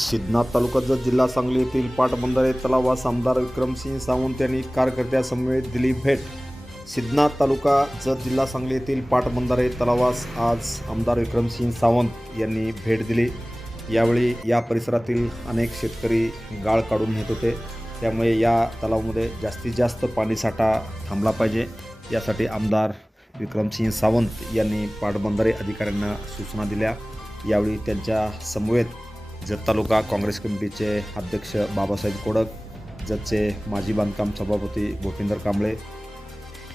सिद्धनाथ तालुका जिल्हा सांगली येथील पाटबंधारे तलावास आमदार विक्रमसिंह सावंत यांनी कार्यकर्त्यासमवेत दिली भेट. सिद्धनाथ तालुका जत जिल्हा सांगली येथील पाटबंधारे तलावास आज आमदार विक्रमसिंह सावंत यांनी भेट दिली. यावेळी या परिसरातील अनेक शेतकरी गाळ काढून नेत होते. त्यामुळे या तलावामध्ये जास्तीत जास्त पाणीसाठा थांबला पाहिजे. यासाठी आमदार विक्रमसिंह सावंत यांनी पाटबंधारे अधिकाऱ्यांना सूचना दिल्या. यावेळी त्यांच्या समवेत जत तालुका काँग्रेस कमिटीचे अध्यक्ष बाबासाहेब कोडक जतचे माजी बांधकाम सभापती भूपिंदर कांबळे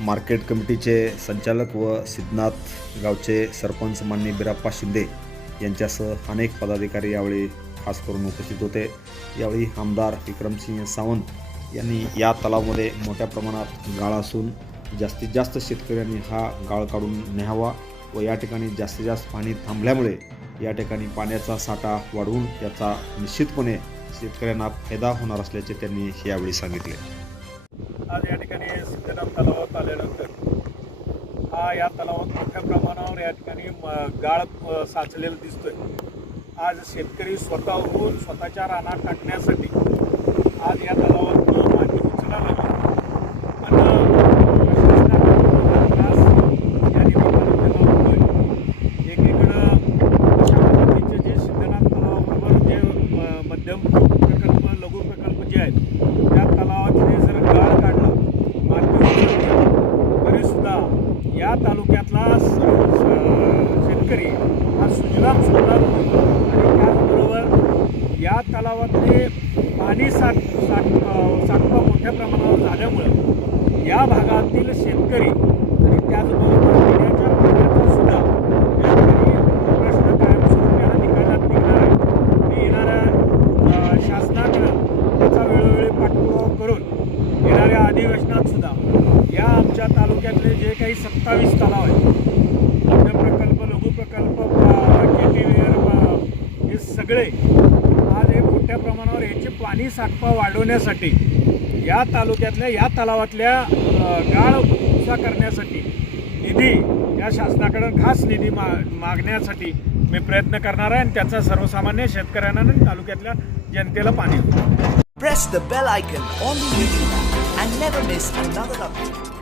मार्केट कमिटीचे संचालक व सिद्धनाथ गावचे सरपंच मान्य बिराप्पा शिंदे यांच्यासह अनेक पदाधिकारी यावेळी खास करून उपस्थित होते. यावेळी आमदार विक्रमसिंह सावंत यांनी या तलावामध्ये मोठ्या प्रमाणात गाळ असून जास्तीत जास्त शेतकऱ्यांनी हा गाळ काढून न्यावा व या ठिकाणी जास्तीत जास्त पाणी थांबल्यामुळे या ठिकाणी पाण्याचा साठा वाढवून याचा निश्चितपणे शेतकऱ्यांना फायदा होणार असल्याचे त्यांनी यावेळी सांगितले. आज या ठिकाणी सिद्धनाथ तलावात आल्यानंतर हा या तलावात मोठ्या प्रमाणावर या ठिकाणी गाळ साचलेलं दिसतोय. आज शेतकरी स्वतःहून स्वतःच्या रानात टाकण्यासाठी आज या तलावात माती उचला लागली पण प्रशासनाकडून त्रास या निमित्तानं त्याला होतोय एकीकडं अशा पद्धतीचे जे सिद्धनाथ तलावाबरोबर जे म- मध्यम प्रकल्प लघु प्रकल्प जे आहेत त्या तलावातले जर गाळ काढला माती उचलली तरी सुद्धा या तालुक्यातला शेतकरी हा सुजलाम सुजलाम आणि त्याचबरोबर या तलावातले पाणी साठ साठ साठवा मोठ्या प्रमाणावर झाल्यामुळं या भागातील शेतकरी आणि त्याचबरोबर पिण्याच्या पाण्याचा सुद्धा प्रश्न कायमस्वरूपी निकालात निघणार आहे. मी येणाऱ्या शासनाकडं त्याचा वेळोवेळी पाठपुरावा करून येणाऱ्या अधिवेशनात सुद्धा या आमच्या तालुक्यातले जे काही सत्तावीस तलाव आहेत मध्यम प्रकल्प लघु प्रकल्प केटीवेअर हे सगळे आज हे मोठ्या प्रमाणावर याची पाणी साठवा वाढवण्यासाठी या तालुक्यातल्या या तलावातल्या गाळ उपसा करण्यासाठी निधी या शासनाकडून खास निधी मा मागण्यासाठी मी प्रयत्न करणार आहे आणि त्याचा सर्वसामान्य शेतकऱ्यांना आणि तालुक्यातल्या जनतेला पाणी. होईल Press the bell icon never miss another update.